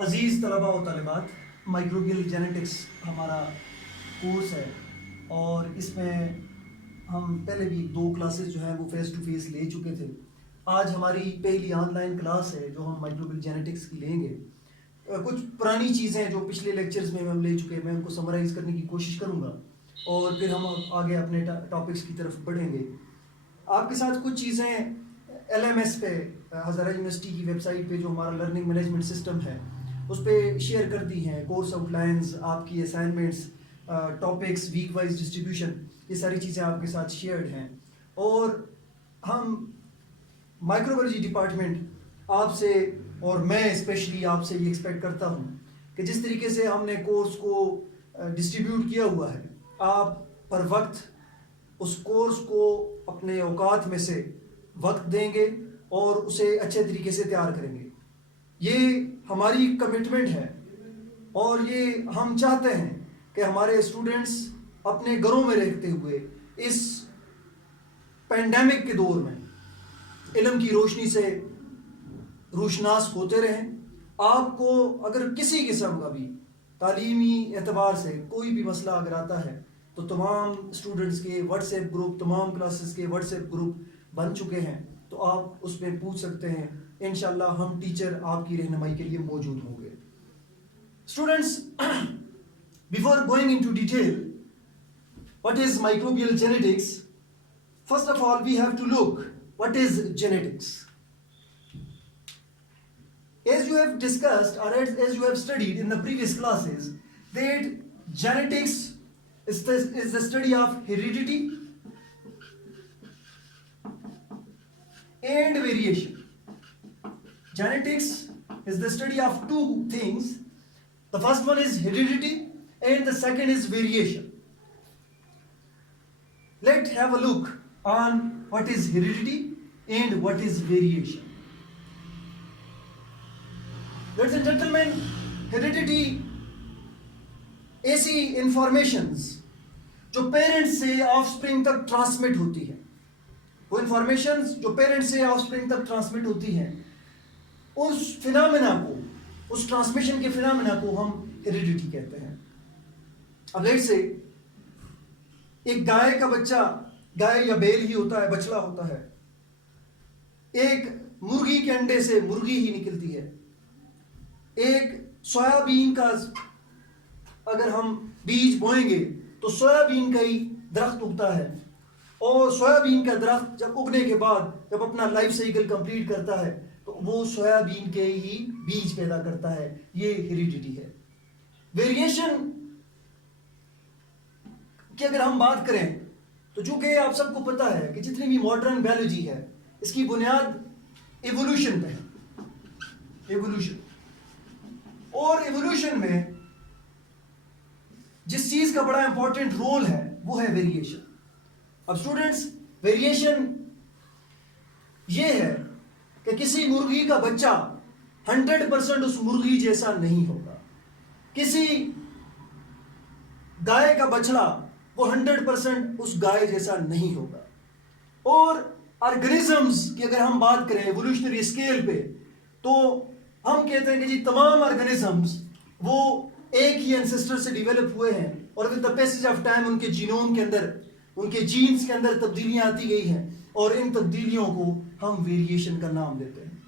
अज़ीज़ तलबा व तालिबात, microbial genetics हमारा कोर्स है और इसमें हम पहले भी 2 क्लासेस जो हैं वो फ़ेस टू फेस ले चुके थे। आज हमारी पहली ऑनलाइन क्लास है जो हम माइक्रोबियल जेनेटिक्स की लेंगे। कुछ पुरानी चीज़ें जो पिछले लेक्चर्स में हम ले चुके हैं मैं उनको समराइज़ करने की कोशिश करूँगा और फिर हम आगे अपने टॉपिक्स की तरफ बढ़ेंगे। आपके साथ कुछ चीज़ें LMS पे हज़ारा यूनिवर्सिटी की वेबसाइट पे जो हमारा लर्निंग मैनेजमेंट सिस्टम है उस पर शेयर कर दी हैं। कोर्स आउटलाइंस, आपकी assignments, topics, week wise distribution, ये सारी चीज़ें आपके साथ शेयर्ड हैं। और हम माइक्रोबायोलॉजी डिपार्टमेंट आपसे और मैं स्पेशली आपसे ये एक्सपेक्ट करता हूँ कि जिस तरीके से हमने कोर्स को डिस्ट्रीब्यूट किया हुआ है, आप पर वक्त उस कोर्स को अपने औकात में से वक्त देंगे और उसे अच्छे तरीके से तैयार करेंगे। ये हमारी कमिटमेंट है और ये हम चाहते हैं कि हमारे स्टूडेंट्स अपने घरों में रहते हुए इस पेंडेमिक के दौर में इल्म की रोशनी से रोशनास होते रहें। आपको अगर किसी किस्म का भी तालीमी एतबार से कोई भी मसला अगर आता है तो तमाम स्टूडेंट्स के व्हाट्सएप ग्रुप, तमाम क्लासेस के व्हाट्सएप ग्रुप बन चुके हैं, तो आप उसमें पूछ सकते हैं। इंशाल्लाह हम टीचर आपकी रहनुमाई के लिए मौजूद होंगे। Students, before going into detail what is microbial genetics, first of all we have to look what is genetics. As you have discussed or as you have studied in the previous classes, that genetics is the study of heredity and variation. Genetics is the study of two things. The first one is heredity and the second is variation. Let's have a look on what is heredity and what is variation. Ladies and gentlemen, heredity ऐसी informations जो parents से offspring तक transmit होती है, वो informations जो parents से offspring तक ट्रांसमिट होती हैं, उस फिनोमेना को, उस ट्रांसमिशन के फिनोमेना को हम हेरिडिटी कहते हैं। अब लेट्स से एक गाय का बच्चा, गाय या बैल ही होता है, बछड़ा होता है, एक मुर्गी के अंडे से मुर्गी ही निकलती है। एक सोयाबीन का अगर हम बीज बोएंगे तो सोयाबीन का ही दरख्त उगता है और सोयाबीन का दरख्त जब उगने के बाद जब अपना लाइफ साइकिल कंप्लीट करता है तो वो सोयाबीन के ही बीज पैदा करता है। ये हेरिडिटी है। वेरिएशन की अगर हम बात करें तो चूंकि आप सबको पता है कि जितनी भी मॉडर्न बायोलॉजी है इसकी बुनियाद इवोल्यूशन पे है। इवोल्यूशन, और इवोल्यूशन में जिस चीज का बड़ा इंपॉर्टेंट रोल है वो है वेरिएशन। अब स्टूडेंट्स, वेरिएशन ये है कि किसी मुर्गी का बच्चा 100% उस मुर्गी जैसा नहीं होगा, किसी गाय का बछड़ा वो 100% उस गाय जैसा नहीं होगा। और ऑर्गेनिजम्स की अगर हम बात करें एवोल्यूशनरी स्केल पे तो हम कहते हैं कि जी तमाम ऑर्गेनिजम्स वो एक ही एंसेस्टर से डेवलप हुए हैं और with the passage of time उनके जीनोम के अंदर, उनके जीन्स के अंदर तब्दीलियां आती गई हैं और इन तब्दीलियों को हम वेरिएशन का नाम देते हैं।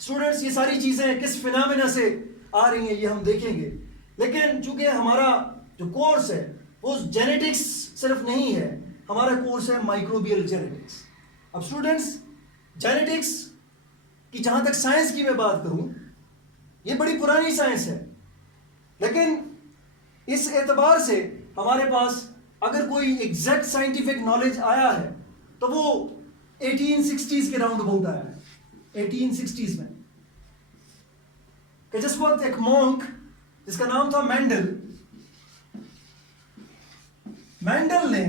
स्टूडेंट्स, ये सारी चीजें किस फिनोमेना से आ रही हैं ये हम देखेंगे, लेकिन चूंकि हमारा जो कोर्स है वो जेनेटिक्स सिर्फ नहीं है, हमारा कोर्स है माइक्रोबियल जेनेटिक्स। अब स्टूडेंट्स, जेनेटिक्स कि जहां तक साइंस की मैं बात करूं, ये बड़ी पुरानी साइंस है, लेकिन इस एतबार से हमारे पास अगर कोई एग्जैक्ट साइंटिफिक नॉलेज आया है तो वो 1860s के राउंड अबाउट आया है। 1860s में कि जिस वक्त एक मॉन्क जिसका नाम था मैंडल ने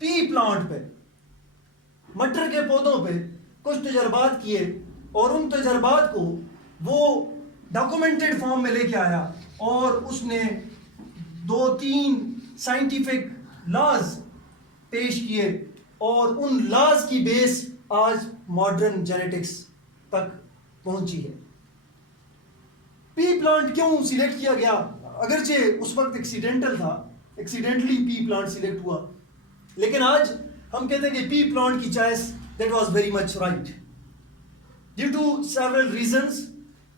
पी प्लांट पे, मटर के पौधों पे कुछ तजर्बात किए और उन तजर्बात को वो डॉक्यूमेंटेड फॉर्म में लेके आया और उसने 2-3 साइंटिफिक लॉज पेश किए और उन लॉज की बेस आज मॉडर्न जेनेटिक्स तक पहुंची है। पी प्लांट क्यों सिलेक्ट किया गया, अगरचे उस वक्त एक्सीडेंटल था, एक्सीडेंटली पी प्लांट सिलेक्ट हुआ, लेकिन आज हम कहते हैं कि पी प्लांट की choice that was very much right due to several reasons.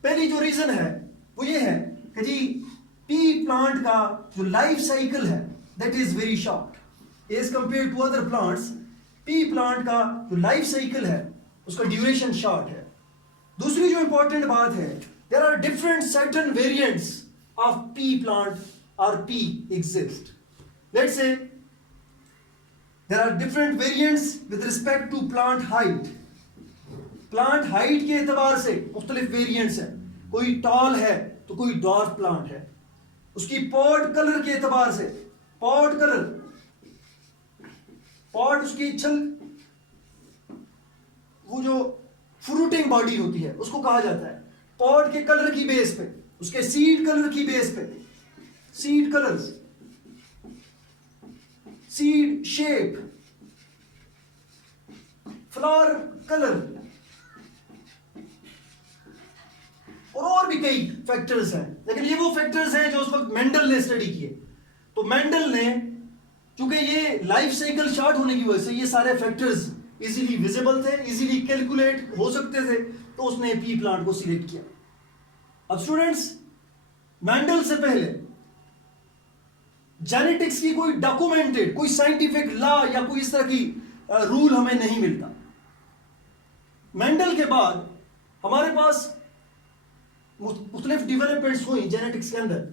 पहली जो रीजन है वो ये है कि जी पी प्लांट का जो लाइफ साइकिल है that is very short as compare to other plants. Pea plant का जो लाइफ साइकिल है उसका ड्यूरेशन शॉर्ट है। दूसरी जो इंपॉर्टेंट बात है, there are different certain variants of pea plant और pea exist. Let's say there are different variants with respect to plant height. Plant height के एतबार से मुख्तलिफ वेरिएंट्स हैं, कोई टॉल है तो कोई डॉर्फ प्लांट है। उसकी पॉट कलर के एतबार से, पॉट कलर, पॉट उसकी छल, वो जो फ्रूटिंग बॉडी होती है उसको कहा जाता है। पॉट के कलर की बेस पे, उसके सीड कलर की बेस पे, seed colours, seed shape, flower colour और भी कई फैक्टर्स हैं, लेकिन ये वो फैक्टर्स हैं जो उस वक्त मेंडल ने स्टडी किए। तो मेंडल ने, चूंकि ये लाइफ साइकिल शॉर्ट होने की वजह से ये सारे फैक्टर्स इजीली विजिबल थे, इजीली कैलकुलेट हो सकते थे, तो उसने पी प्लांट को सिलेक्ट किया। अब स्टूडेंट्स, मेंडल से पहले जेनेटिक्स की कोई डॉक्यूमेंटेड, कोई साइंटिफिक लॉ या कोई इस तरह की रूल हमें नहीं मिलता। मेंडल के बाद हमारे पास मुख्तलिफ डेवलपमेंट्स हुई जेनेटिक्स के अंदर,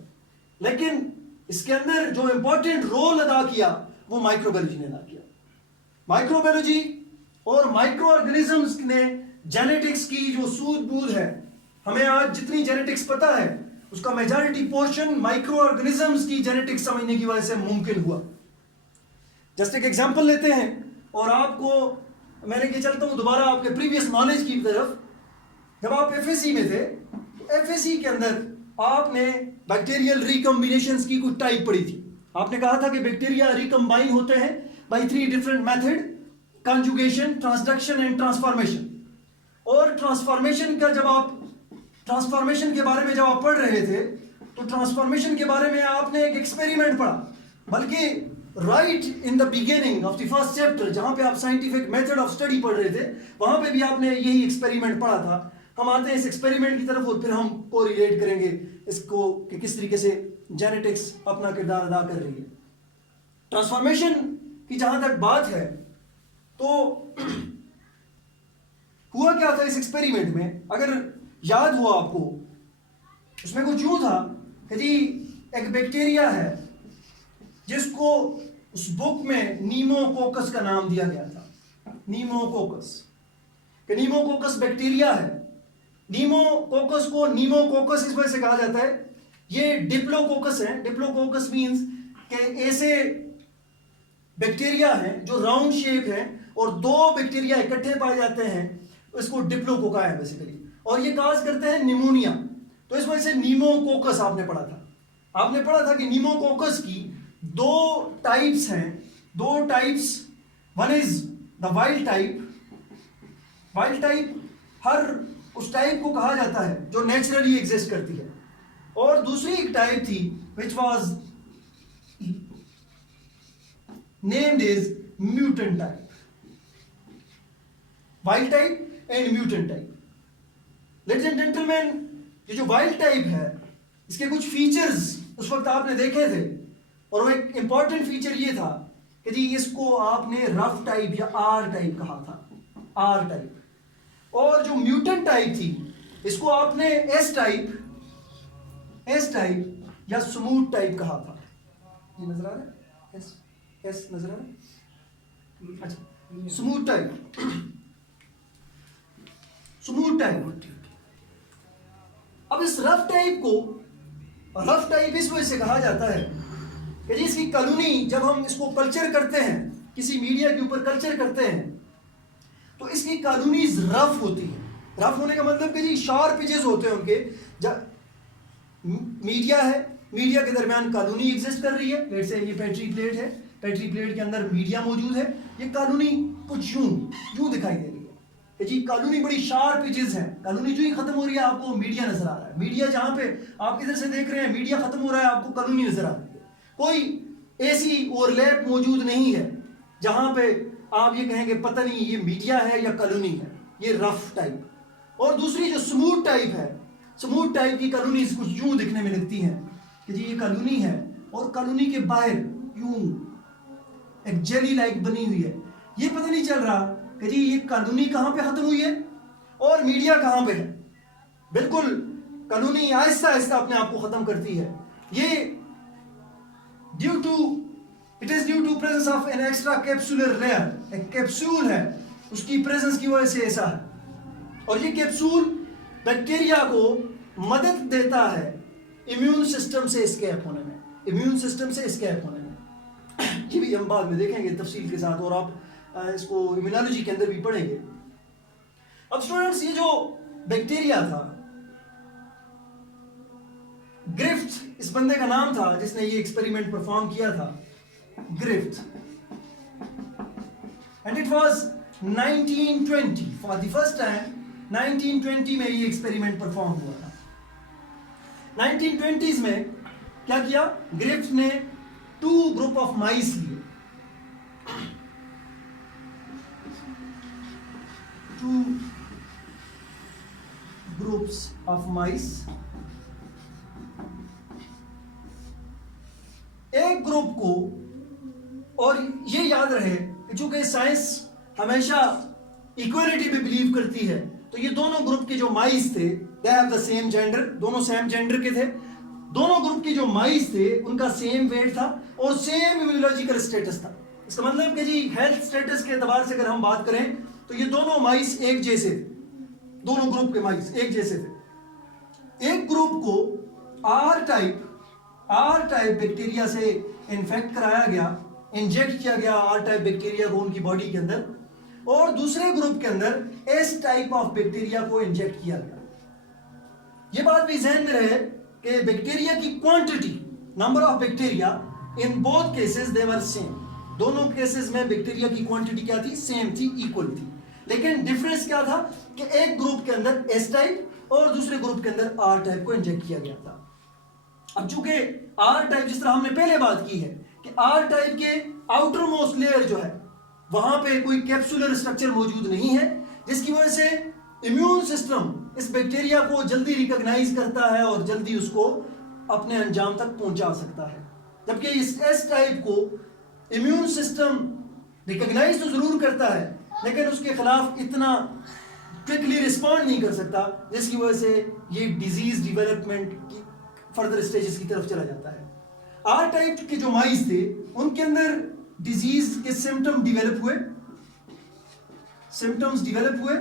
लेकिन इसके अंदर जो इंपॉर्टेंट रोल अदा किया वो माइक्रोबायोलॉजी ने अदा किया। माइक्रोबायोलॉजी और माइक्रो ऑर्गेनिजम्स ने जेनेटिक्स की जो सूझ बूझ है, हमें आज जितनी जेनेटिक्स पता है उसका मेजॉरिटी पोर्शन माइक्रो ऑर्गेनिजम्स की जेनेटिक्स समझने की वजह से मुमकिन हुआ। जस्ट एक एग्जांपल लेते हैं और आपको मैं लेके चलता हूं दोबारा आपके प्रीवियस नॉलेज की तरफ। जब आप एफएससी में थे तो एफएससी के अंदर आपने बैक्टीरियल रिकम्बिनेशंस की कुछ टाइप पढ़ी थी। आपने कहा था कि बैक्टीरिया रिकम्बाइन होते हैं by 3 different method, conjugation, transduction and transformation. और ट्रांसफॉर्मेशन का जब आप ट्रांसफॉर्मेशन के बारे में जब आप पढ़ रहे थे तो ट्रांसफॉर्मेशन के बारे में आपने एक एक्सपेरिमेंट पढ़ा, बल्कि right in the beginning of the first chapter जहां पे आप साइंटिफिक मेथड ऑफ स्टडी पढ़ रहे थे वहां पे भी आपने यही एक्सपेरिमेंट पढ़ा था। हम आते हैं इस एक्सपेरिमेंट की तरफ और फिर हम को रिलेट करेंगे इसको कि किस तरीके से जेनेटिक्स अपना किरदार अदा कर रही है। ट्रांसफॉर्मेशन की जहां तक बात है तो हुआ क्या था इस एक्सपेरिमेंट में, अगर याद हुआ आपको, उसमें कुछ यूं था कि जी एक बैक्टीरिया है जिसको उस बुक में नीमोकोकस का नाम दिया गया था। नीमोकोकस, कि नीमोकोकस बैक्टीरिया है। नीमोकोकस को नीमोकोकस इस वजह से कहा जाता है, ये डिप्लोकोकस है। डिप्लोकोकस मींस कि ऐसे बैक्टीरिया हैं जो राउंड शेप है और 2 बैक्टीरिया इकट्ठे पाए जाते हैं, इसको डिप्लोकोका है बेसिकली, और ये काज करते हैं निमोनिया। तो इस वजह से नीमोकोकस आपने पढ़ा था। आपने पढ़ा था कि नीमोकोकस की 2 टाइप्स हैं, 2 types. One is the wild type. Wild type हर उस टाइप को कहा जाता है जो नेचुरली एग्जिस्ट करती है, और दूसरी एक टाइप थी which was named is mutant type. Wild type and mutant type. Ladies and gentleman, ये जो वाइल्ड टाइप है इसके कुछ फीचर्स उस वक्त आपने देखे थे, और वो एक इंपॉर्टेंट फीचर ये था कि जी इसको आपने रफ टाइप या आर टाइप कहा था, आर टाइप। और जो म्यूटेंट टाइप थी इसको आपने एस टाइप या स्मूथ टाइप कहा था। ये नजर आ रहा है? एस नजर आ रहा है? अच्छा, स्मूथ टाइप, स्मूथ टाइप। अब इस रफ टाइप को रफ टाइप इस वजह से कहा जाता है कि इसकी कॉलोनी, जब हम इसको कल्चर करते हैं, किसी मीडिया के ऊपर कल्चर करते हैं, तो इसकी कॉलोनीज रफ होती है। रफ होने का मतलब कि जी शार्प एजेस होते हैं उनके। जब मीडिया है, मीडिया के दरमियान कॉलोनी एग्जिस्ट कर रही है, लेट्स से ये पेट्री प्लेट है, पेट्री प्लेट के अंदर मीडिया मौजूद है, ये कॉलोनी कुछ यूं दिखाई दे रही है। कि जी कॉलोनी बड़ी शार्प एजेस है, कॉलोनी जो ही खत्म हो रही है आपको मीडिया नजर आ रहा है, मीडिया जहां पे आप इधर से देख रहे हैं मीडिया खत्म हो रहा है आपको कॉलोनी नजर आ रही है, कोई ऐसी ओवरलैप मौजूद नहीं है जहां पे आप ये कहेंगे पता नहीं ये मीडिया है या कॉलोनी है, ये रफ टाइप। और दूसरी जो स्मूथ टाइप है, स्मूथ टाइप की कॉलोनी कुछ यूं दिखने में लगती है कि जी ये कॉलोनी है और कॉलोनी के बाहर यूं एक जेली लाइक बनी हुई है, ये पता नहीं चल रहा कि जी ये कॉलोनी कहां पे खत्म हुई है और मीडिया कहां पे है। बिल्कुल कॉलोनी आहिस्ता आहिस्ता अपने आप को खत्म करती है। ये it is due to presence of an extra capsular layer, एक कैप्सूल है उसकी प्रेजेंस की वजह से ऐसा है। और ये कैप्सूल बैक्टीरिया को मदद देता है इम्यून सिस्टम से एस्केप होने में, इम्यून सिस्टम से एस्केप होने में। ये भी हम बाद में देखेंगे तफसील के साथ और आप इसको इम्यूनोलॉजी के अंदर भी पढ़ेंगे। अब स्टूडेंट्स ये जो बैक्टीरिया था, ग्रिफ्थ इस बंदे का नाम था जिसने ये एक्सपेरिमेंट परफॉर्म किया था, Griffith. And it was 1920 for the first time 1920 में ये एक्सपेरिमेंट परफॉर्म हुआ था। 1920s में क्या किया, ग्रिफ्थ ने 2 ग्रुप ऑफ माइस लिए, 2 ग्रुप्स ऑफ माइस। एक ग्रुप को, और ये याद रहे कि चूंकि साइंस हमेशा इक्वलिटी पे बिलीव करती है, तो ये दोनों ग्रुप के जो माइस थे they have the same gender, दोनों सेम जेंडर के थे। दोनों ग्रुप के जो माइस थे उनका सेम वेट था और सेम इम्यूनोलॉजिकल स्टेटस था। इसका मतलब कि जी हेल्थ स्टेटस के एतबार से अगर हम बात करें तो ये दोनों माइस एक जैसे थे, दोनों ग्रुप के माइस एक जैसे थे। एक ग्रुप को आर टाइप बैक्टीरिया से इन्फेक्ट कराया गया, इंजेक्ट किया गया आर टाइप बैक्टीरिया को उनकी बॉडी के अंदर, और दूसरे ग्रुप के अंदर एस टाइप ऑफ बैक्टीरिया को इंजेक्ट किया गया। ये बात भी ध्यान में रहे कि बैक्टीरिया की quantity, number of bacteria in both cases they were same, दोनों केसेस में बैक्टीरिया की क्वांटिटी क्या थी, सेम थी, इक्वल थी। लेकिन डिफरेंस क्या था कि एक ग्रुप के अंदर एस टाइप और दूसरे ग्रुप के अंदर आर टाइप को इंजेक्ट किया गया था। अब चूंकि आर टाइप, जिस तरह हमने पहले बात की है कि आर टाइप के आउटर मोस्ट लेयर जो है वहां पे कोई कैप्सुलर स्ट्रक्चर मौजूद नहीं है, जिसकी वजह से इम्यून सिस्टम इस बैक्टीरिया को जल्दी रिकॉग्नाइज करता है और जल्दी उसको अपने अंजाम तक पहुंचा सकता है। जबकि इस एस टाइप को इम्यून सिस्टम रिकॉग्नाइज तो जरूर करता है लेकिन उसके खिलाफ इतना क्विकली रिस्पॉन्ड नहीं कर सकता, जिसकी वजह से ये डिजीज डेवलपमेंट की फर्दर स्टेजेस की तरफ चला जाता है। आर टाइप के जो माइस थे उनके अंदर डिजीज के सिम्टम्स डिवेलप हुए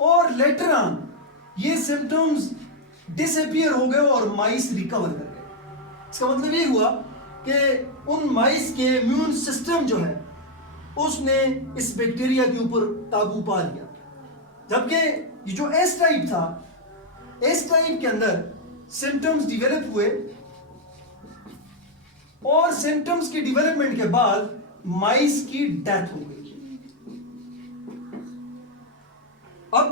और लेटर ऑन ये सिम्टम्स डिसअपीयर हो गए और माइस रिकवर कर गए। इसका मतलब ये हुआ कि उन माइस के इम्यून सिस्टम जो है उसने इस बैक्टीरिया के ऊपर काबू पा लिया। जबकि ये जो एस टाइप था, एस टाइप के अंदर सिम्टम्स डिवेलप हुए और सिम्टम्स की डेवलपमेंट के बाद माइस की डेथ हो गई। अब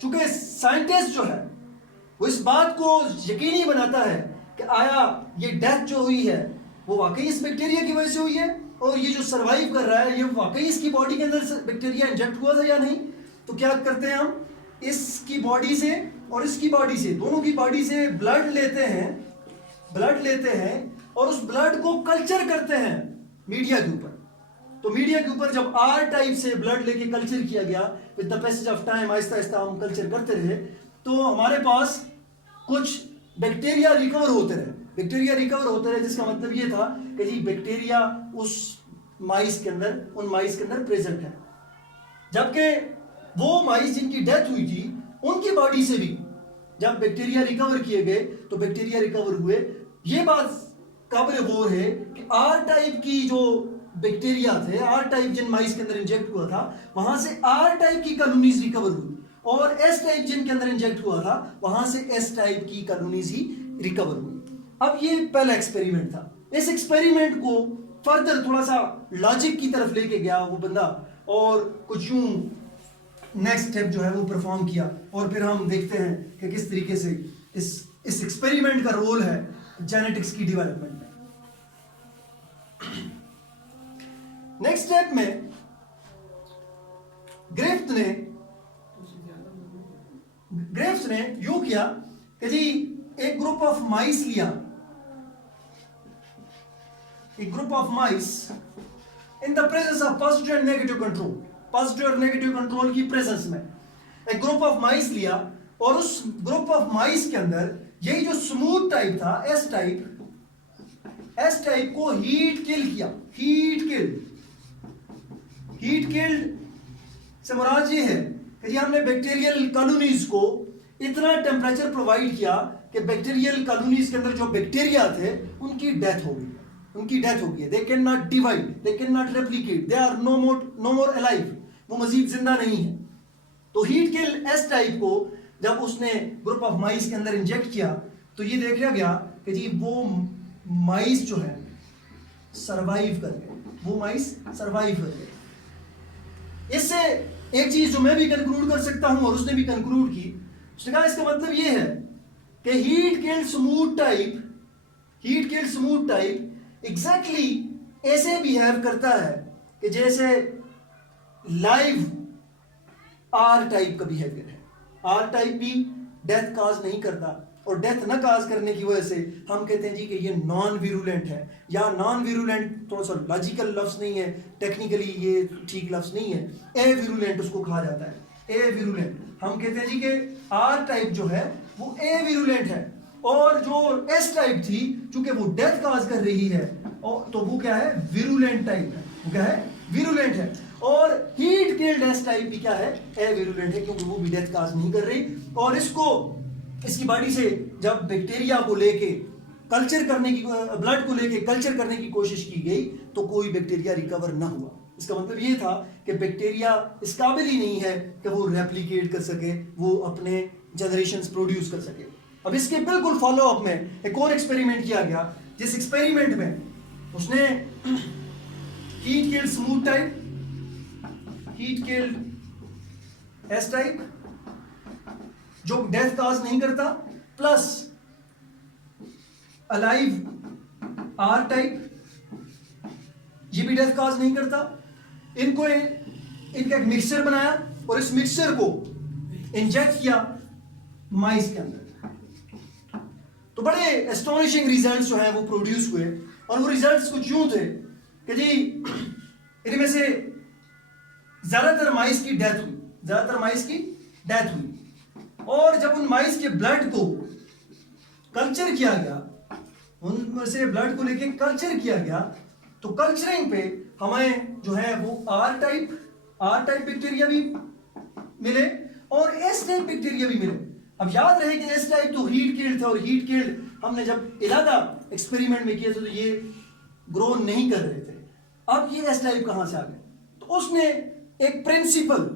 चूंकि साइंटिस्ट जो है वो इस बात को यकीनी बनाता है कि आया ये डेथ जो हुई है वो वाकई इस बैक्टीरिया की वजह से हुई है और ये जो सरवाइव कर रहा है ये वाकई इसकी बॉडी के अंदर बैक्टीरिया इंजेक्ट हुआ था या नहीं। तो क्या करते हैं हम, इसकी बॉडी से और इसकी बॉडी से, दोनों की बॉडी से ब्लड लेते हैं और उस ब्लड को कल्चर करते हैं मीडिया के ऊपर। तो मीडिया के ऊपर जब आर टाइप से ब्लड लेके कल्चर किया गया, with the passage of time Aahista Aahista हम कल्चर करते रहे, तो हमारे पास कुछ बैक्टीरिया रिकवर होते रहे, जिसका मतलब ये था कि जी बैक्टीरिया उस माइस के अंदर, उन माइस के अंदर प्रेजेंट है। जबकि वो माइस जिनकी डेथ हुई थी उनकी बॉडी से भी जब बैक्टीरिया रिकवर किए गए तो बैक्टीरिया रिकवर हुए। ये बात काबिल गौर है कि आर टाइप की जो बैक्टीरिया थे, आर टाइप जिन माइस के अंदर इंजेक्ट हुआ था वहां से आर टाइप की कॉलोनीज रिकवर हुई और एस टाइप जिनके अंदर इंजेक्ट हुआ था वहां से एस टाइप की कॉलोनीज ही रिकवर हुई। अब ये पहला एक्सपेरिमेंट था। इस एक्सपेरिमेंट को फर्दर थोड़ा सा लॉजिक की तरफ लेके गया वो बंदा और कुछ यूं नेक्स्ट स्टेप जो है वो परफॉर्म किया, और फिर हम देखते हैं कि किस तरीके से इस एक्सपेरिमेंट का रोल है जेनेटिक्स की डेवलपमेंट में। नेक्स्ट स्टेप में ग्रिफ्थ ने यूं किया कि जी एक ग्रुप ऑफ माइस लिया, एक group of mice in the presence of positive and negative control, positive और नेगेटिव कंट्रोल की प्रेजेंस में एक ग्रुप ऑफ माइस लिया, और उस ग्रुप ऑफ माइस के अंदर यही जो स्मूथ टाइप था एस टाइप को हीट किल से मुराद ये है कि जी हमने बैक्टीरियल कॉलोनीज को इतना टेम्परेचर प्रोवाइड किया कि बैक्टीरियल कॉलोनीज के अंदर जो बैक्टीरिया थे उनकी डेथ हो गई, they can not divide, they can not replicate, they are no more alive, वो मजीद जिंदा नहीं है। तो हीट किल एस टाइप को जब उसने ग्रुप ऑफ माइस के अंदर इंजेक्ट किया तो ये देखा गया कि जी वो माइस जो है सरवाइव कर गए। इससे एक चीज जो मैं भी कंक्लूड कर सकता हूं और उसने भी कंक्लूड की, उसने कहा इसका मतलब ये है कि heat killed smooth type exactly ऐसे बिहेव करता है कि जैसे लाइव आर टाइप का बिहेवियर है। आर टाइप भी डेथ काज नहीं करता, और डेथ न काज करने की वजह से हम कहते हैं जी कि ये नॉन विरुलेंट है, या नॉन विरुलेंट थोड़ा सा लॉजिकल लफ्ज नहीं है, टेक्निकली ये ठीक लफ्ज नहीं है, ए विरुलेंट उसको कहा जाता है, ए विरुलेंट। हम कहते हैं जी कि आर टाइप जो है वो ए विरुलेंट है, और जो एस टाइप थी चूंकि वो डेथ काज कर रही है, और तो वो क्या है, विरुलेंट टाइप है, वो क्या है, विरुलेंट है। और हीट किल्ड एस टाइप भी क्या है, ए विरुलेंट है, क्योंकि वो भी डेथ काज नहीं कर रही। और इसकी बॉडी से जब बैक्टीरिया को लेके कल्चर करने की, ब्लड को लेके कल्चर करने की कोशिश की गई तो कोई बैक्टीरिया रिकवर ना हुआ। इसका मतलब ये था कि बैक्टीरिया इस काबिल ही नहीं है कि वो रेप्लिकेट कर सके, वो अपने जनरेशंस प्रोड्यूस कर सके। अब इसके बिल्कुल फॉलो अप में एक और एक्सपेरिमेंट किया गया, जिस एक्सपेरिमेंट में उसने heat killed smooth type, heat killed S type जो डेथ काज नहीं करता, प्लस अलाइव आर टाइप ये भी डेथ काज नहीं करता, इनका एक मिक्सचर बनाया और इस मिक्सचर को इंजेक्ट किया माइस के अंदर। तो बड़े एस्टोनिशिंग रिजल्ट्स जो है वो प्रोड्यूस हुए, और वो रिजल्ट्स कुछ यूं थे कि जी इनमें से ज्यादातर माइस की डेथ हुई, और जब उन माइस के ब्लड को कल्चर किया गया, उनमें से ब्लड को लेके कल्चर किया गया, तो कल्चरिंग पे हमें जो है वो आर टाइप बैक्टीरिया भी मिले और एस टाइप बैक्टीरिया भी मिले। अब याद रहे कि एस टाइप तो हीट किल्ड था, और हीट किल्ड हमने जब इलाका एक्सपेरिमेंट में किया था तो ये ग्रो नहीं कर रहे थे। अब ये एस टाइप कहां से आ गए? तो उसने एक प्रिंसिपल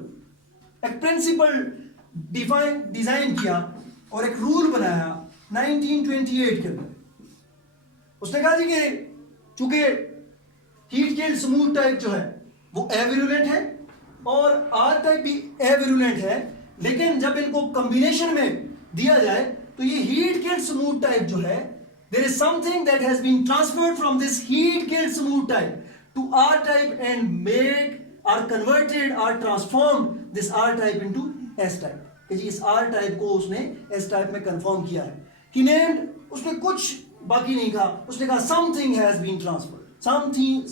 डिजाइन किया और एक रूल बनाया 1928 के अंदर। उसने कहा जी कि चूंकि हीट किल्ड स्मूथ टाइप जो है वो एविरुलेंट है और आर टाइप भी एविरुलेंट है, लेकिन जब इनको कॉम्बिनेशन में दिया जाए तो ये हीट किल्ड स्मूथ टाइप जो है, there is something that has been transferred from this heat killed smooth type to R type and made or converted or transformed this R type into S type। कि जी इस R type को उसने S type में confirm किया है। He named, उसने कुछ बाकी नहीं कहा, उसने कहा something has been transferred,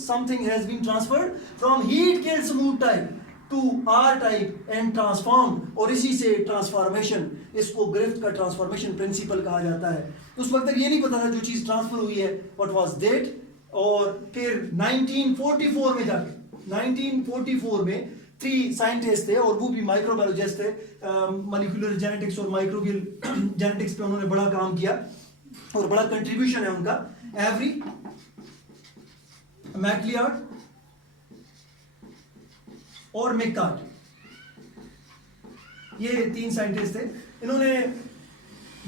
something has been transferred from heat killed smooth type to R type and transformed। और इसी से ट्रांसफॉर्मेशन, इसको ग्रिफ्थ का ट्रांसफॉर्मेशन प्रिंसिपल कहा जाता है। उस वक्त तक ये नहीं पता था जो चीज ट्रांसफर हुई है व्हाट वाज दैट। और फिर 1944 में जाके 1944 में 3 साइंटिस्ट थे और वो भी माइक्रोबायोलॉजिस्ट थे, मॉलिक्यूलर जेनेटिक्स और माइक्रोबियल जेनेटिक्स पे उन्होंने बड़ा काम किया और बड़ा कंट्रीब्यूशन है उनका। एवरी मैकलियार्ड और मेकार्ट, ये 3 साइंटिस्ट थे। इन्होंने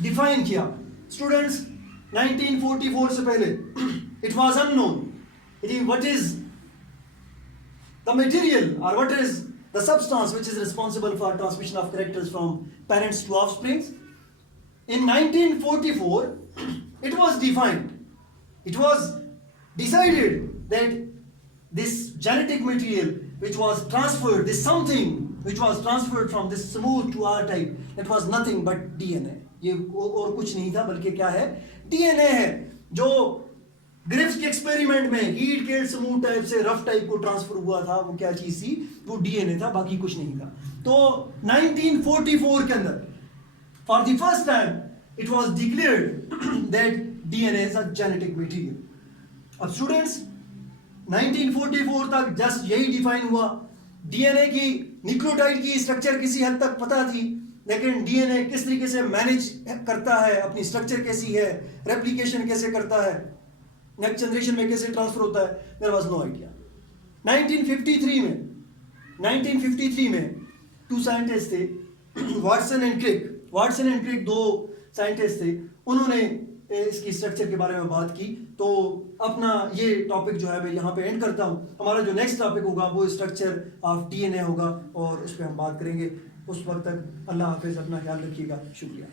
डिफाइन किया स्टूडेंट्स 1944 से पहले it was unknown what is the material और what is the substance which is responsible for transmission of characters from parents to offsprings. In 1944, it was defined, it was decided that this genetic material which was transferred, this something which was transferred from this smooth to R type, that was nothing but DNA. ये और कुछ नहीं था बल्कि क्या है, DNA है जो ग्रिफ्स के एक्सपेरिमेंट में हीट के स्मूथ टाइप से रफ टाइप को ट्रांसफर हुआ था. वो क्या चीज थी, वो DNA था, बाकी कुछ नहीं था. तो 1944 के अंदर for the first time it was declared that DNA is a genetic material. अब स्टूडेंट्स 1944 तक जस्ट यही डिफाइन हुआ. डीएनए की न्यूक्लियोटाइड की स्ट्रक्चर किसी हद तक पता थी, लेकिन डीएनए किस तरीके से मैनेज करता है, अपनी स्ट्रक्चर कैसी है, रेप्लिकेशन कैसे करता है, नेक्स्ट जनरेशन में कैसे ट्रांसफर होता है, देयर वाज नो आइडिया. 1953 में टू साइंटिस्ट थे, वाटसन एंड क्रिक दो साइंटिस्ट थे. उन्होंने इसकी स्ट्रक्चर के बारे में बात की. तो अपना ये टॉपिक जो है मैं यहाँ पे एंड करता हूँ. हमारा जो नेक्स्ट टॉपिक होगा वो स्ट्रक्चर ऑफ डीएनए होगा और उस पर हम बात करेंगे. उस वक्त तक अल्लाह हाफिज़, अपना ख्याल रखिएगा. शुक्रिया.